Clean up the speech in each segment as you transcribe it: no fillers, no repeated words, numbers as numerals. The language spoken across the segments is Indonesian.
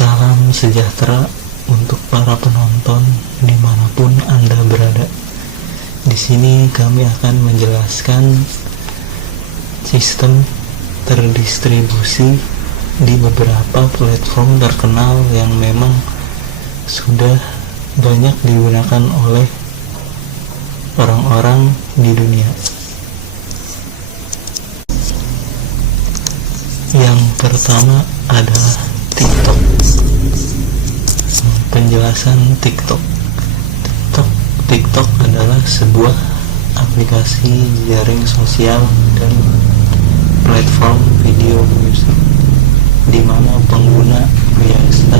Salam sejahtera untuk para penonton dimanapun Anda berada. Di sini kami akan menjelaskan sistem terdistribusi di beberapa platform terkenal yang memang sudah banyak digunakan oleh orang-orang di dunia. Yang pertama adalah TikTok. Penjelasan TikTok adalah sebuah aplikasi jaring sosial dan platform video musik di mana pengguna biasa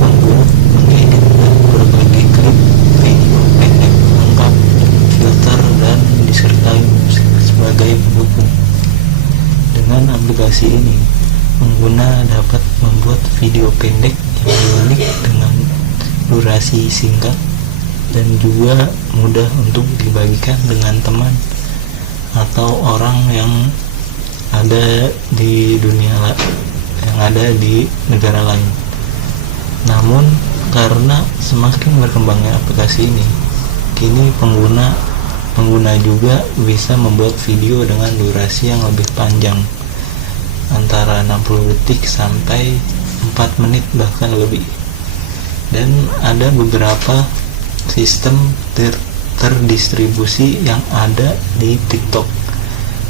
membuat, mengedit dan berbagi klip video pendek lengkap, filter dan disertai musik sebagai pendukung. Dengan aplikasi ini, pengguna dapat membuat video pendek yang unik dengan durasi singkat dan juga mudah untuk dibagikan dengan teman atau orang yang ada di negara lain. Namun karena semakin berkembangnya aplikasi ini, kini pengguna juga bisa membuat video dengan durasi yang lebih panjang, antara 60 detik sampai 4 menit bahkan lebih. Dan ada beberapa sistem terdistribusi yang ada di TikTok.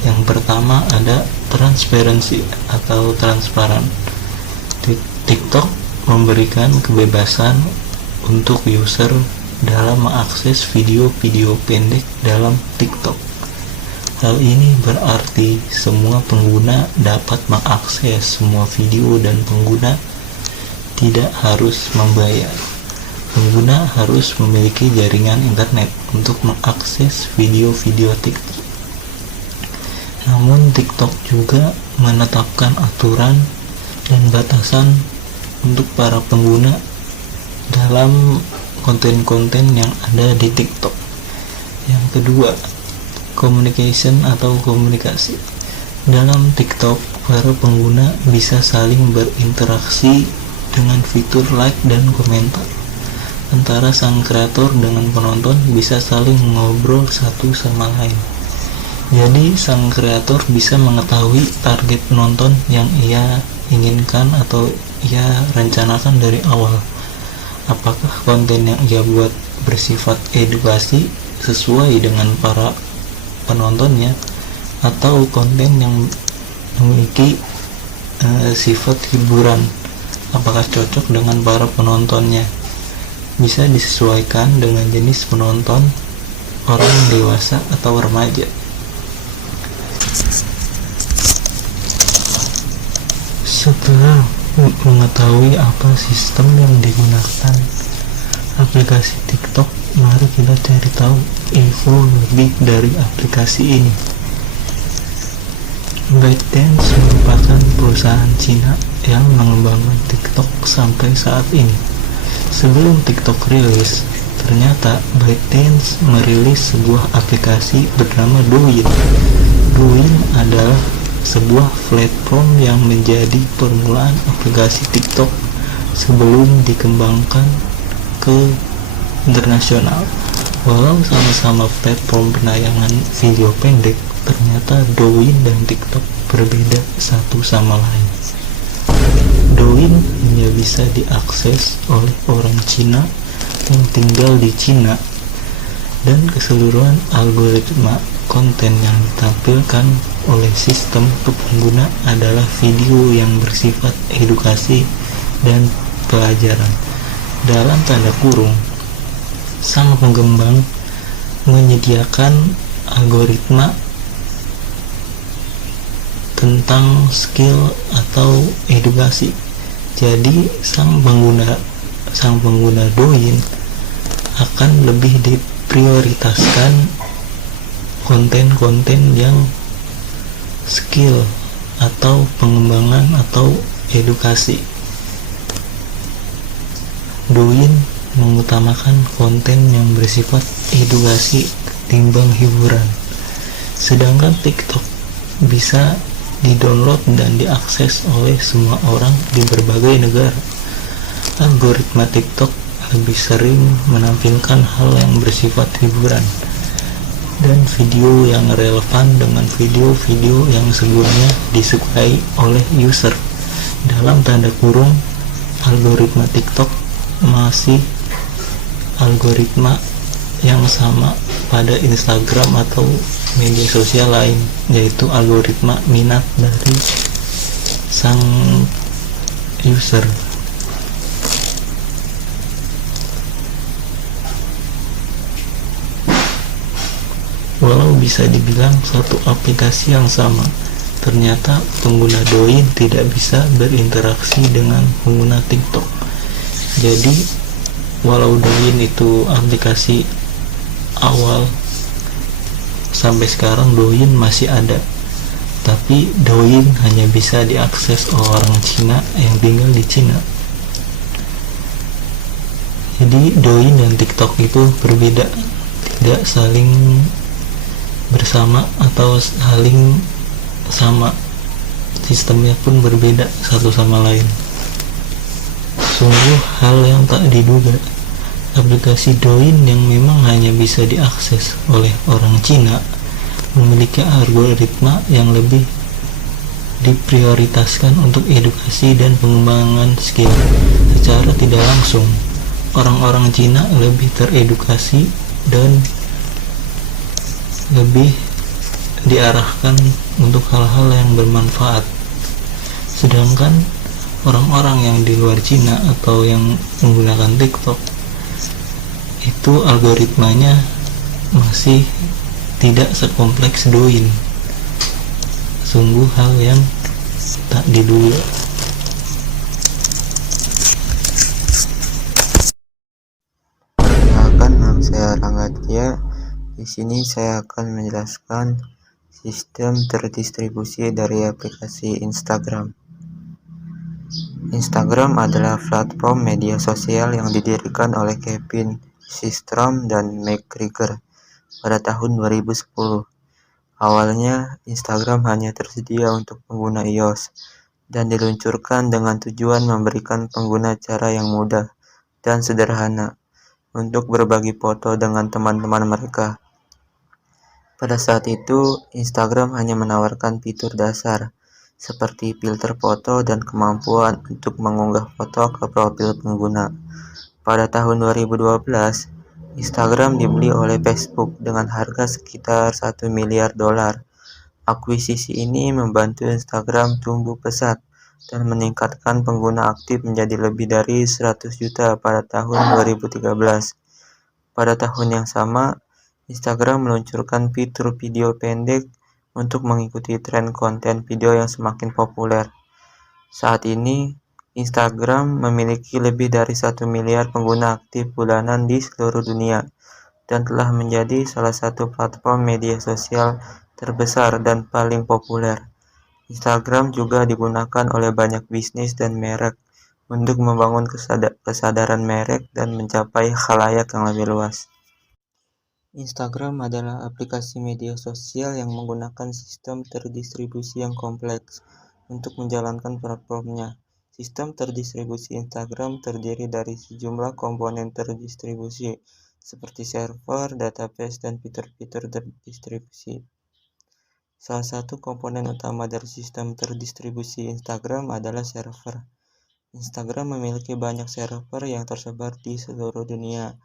Yang pertama ada transparansi atau transparan. TikTok memberikan kebebasan untuk user dalam mengakses video-video pendek dalam TikTok. Hal ini berarti semua pengguna dapat mengakses semua video dan pengguna tidak harus membayar. Pengguna harus memiliki jaringan internet untuk mengakses video-video TikTok. Namun TikTok juga menetapkan aturan dan batasan untuk para pengguna dalam konten-konten yang ada di TikTok. Yang kedua, communication atau komunikasi. Dalam TikTok, para pengguna bisa saling berinteraksi dengan fitur like dan komentar. Antara sang kreator dengan penonton bisa saling ngobrol satu sama lain. Jadi sang kreator bisa mengetahui target penonton yang ia inginkan atau ia rencanakan dari awal. Apakah konten yang ia buat bersifat edukasi sesuai dengan para penontonnya, atau konten yang memiliki sifat hiburan, apakah cocok dengan para penontonnya. Bisa disesuaikan dengan jenis penonton, orang dewasa atau remaja. Setelah mengetahui apa sistem yang digunakan aplikasi TikTok, mari kita cari tahu info lebih dari aplikasi ini. ByteDance merupakan perusahaan Cina yang mengembangkan TikTok sampai saat ini. Sebelum TikTok rilis, ternyata ByteDance merilis sebuah aplikasi bernama Douyin. Douyin adalah sebuah platform yang menjadi permulaan aplikasi TikTok sebelum dikembangkan ke internasional. Walau sama-sama platform penayangan video pendek, ternyata Douyin dan TikTok berbeda satu sama lain. Douyin hanya bisa diakses oleh orang Cina yang tinggal di Cina, dan keseluruhan algoritma konten yang ditampilkan oleh sistem ke pengguna adalah video yang bersifat edukasi dan pelajaran. Dalam tanda kurung, sang pengembang menyediakan algoritma tentang skill atau edukasi. Jadi sang pengguna Douyin akan lebih diprioritaskan konten-konten yang skill atau pengembangan atau edukasi. Douyin mengutamakan konten yang bersifat edukasi ketimbang hiburan. Sedangkan TikTok bisa di-download dan diakses oleh semua orang di berbagai negara. Algoritma TikTok lebih sering menampilkan hal yang bersifat hiburan dan video yang relevan dengan video-video yang sebelumnya disukai oleh user. Dalam tanda kurung, algoritma TikTok masih algoritma yang sama pada Instagram atau media sosial lain, yaitu algoritma minat dari sang user. Walau bisa dibilang satu aplikasi yang sama, ternyata pengguna Douyin tidak bisa berinteraksi dengan pengguna TikTok. Jadi, walau Douyin itu aplikasi awal, sampai sekarang Douyin masih ada, tapi Douyin hanya bisa diakses oleh orang Cina yang tinggal di Cina. Jadi Douyin dan TikTok itu berbeda, tidak saling bersama atau saling sama, sistemnya pun berbeda satu sama lain. Sungguh hal yang tak diduga, aplikasi Douyin yang memang hanya bisa diakses oleh orang Cina memiliki algoritma yang lebih diprioritaskan untuk edukasi dan pengembangan skill. Secara tidak langsung, orang-orang Cina lebih teredukasi dan lebih diarahkan untuk hal-hal yang bermanfaat, sedangkan orang-orang yang di luar Cina atau yang menggunakan TikTok itu algoritmanya masih tidak sekompleks Douyin. Sungguh hal yang tak diduga. Perkenalkan, nama saya Ranggatia. Di sini saya akan menjelaskan sistem terdistribusi dari aplikasi Instagram. Instagram adalah platform media sosial yang didirikan oleh Kevin Systrom dan McGregor pada tahun 2010. Awalnya, Instagram hanya tersedia untuk pengguna iOS dan diluncurkan dengan tujuan memberikan pengguna cara yang mudah dan sederhana untuk berbagi foto dengan teman-teman mereka. Pada saat itu, Instagram hanya menawarkan fitur dasar seperti filter foto dan kemampuan untuk mengunggah foto ke profil pengguna. Pada tahun 2012, Instagram dibeli oleh Facebook dengan harga sekitar $1 miliar. Akuisisi ini membantu Instagram tumbuh pesat dan meningkatkan pengguna aktif menjadi lebih dari 100 juta pada tahun 2013. Pada tahun yang sama, Instagram meluncurkan fitur video pendek untuk mengikuti tren konten video yang semakin populer. Saat ini, Instagram memiliki lebih dari 1 miliar pengguna aktif bulanan di seluruh dunia dan telah menjadi salah satu platform media sosial terbesar dan paling populer. Instagram juga digunakan oleh banyak bisnis dan merek untuk membangun kesadaran merek dan mencapai khalayak yang lebih luas. Instagram adalah aplikasi media sosial yang menggunakan sistem terdistribusi yang kompleks untuk menjalankan platformnya. Sistem terdistribusi Instagram terdiri dari sejumlah komponen terdistribusi, seperti server, database, dan fitur-fitur terdistribusi. Salah satu komponen utama dari sistem terdistribusi Instagram adalah server. Instagram memiliki banyak server yang tersebar di seluruh dunia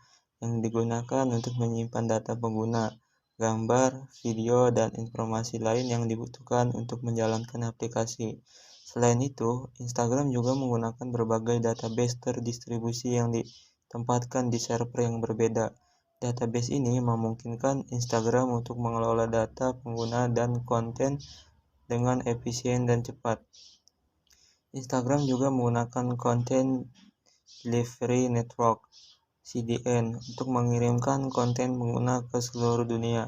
yang digunakan untuk menyimpan data pengguna, gambar, video, dan informasi lain yang dibutuhkan untuk menjalankan aplikasi. Selain itu, Instagram juga menggunakan berbagai database terdistribusi yang ditempatkan di server yang berbeda. Database ini memungkinkan Instagram untuk mengelola data pengguna dan konten dengan efisien dan cepat. Instagram juga menggunakan Content Delivery Network (CDN) untuk mengirimkan konten pengguna ke seluruh dunia.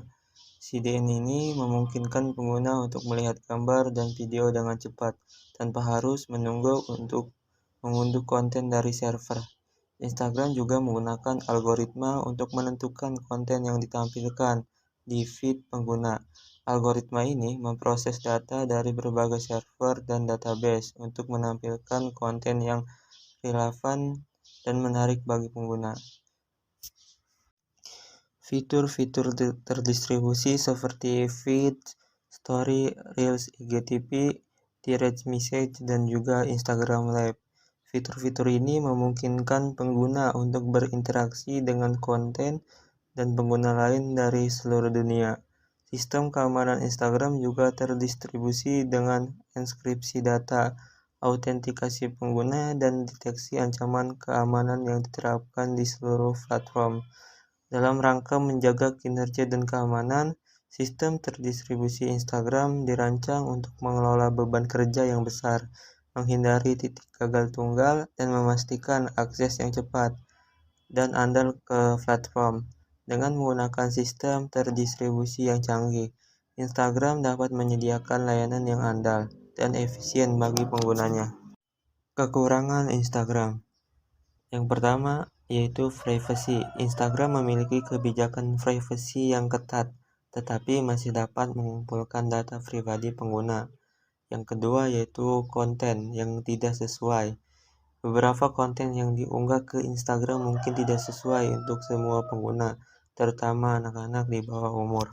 CDN ini memungkinkan pengguna untuk melihat gambar dan video dengan cepat, tanpa harus menunggu untuk mengunduh konten dari server. Instagram juga menggunakan algoritma untuk menentukan konten yang ditampilkan di feed pengguna. Algoritma ini memproses data dari berbagai server dan database untuk menampilkan konten yang relevan dan menarik bagi pengguna. Fitur-fitur terdistribusi seperti Feed, Story, Reels, IGTV, Direct Message, dan juga Instagram Live. Fitur-fitur ini memungkinkan pengguna untuk berinteraksi dengan konten dan pengguna lain dari seluruh dunia. Sistem keamanan Instagram juga terdistribusi dengan enkripsi data, autentikasi pengguna, dan deteksi ancaman keamanan yang diterapkan di seluruh platform. Dalam rangka menjaga kinerja dan keamanan, sistem terdistribusi Instagram dirancang untuk mengelola beban kerja yang besar, menghindari titik gagal tunggal, dan memastikan akses yang cepat dan andal ke platform. Dengan menggunakan sistem terdistribusi yang canggih, Instagram dapat menyediakan layanan yang andal dan efisien bagi penggunanya. Kekurangan Instagram. Yang pertama yaitu privacy. Instagram memiliki kebijakan privacy yang ketat, tetapi masih dapat mengumpulkan data pribadi pengguna. Yang kedua yaitu konten yang tidak sesuai. Beberapa konten yang diunggah ke Instagram mungkin tidak sesuai untuk semua pengguna, terutama anak-anak di bawah umur.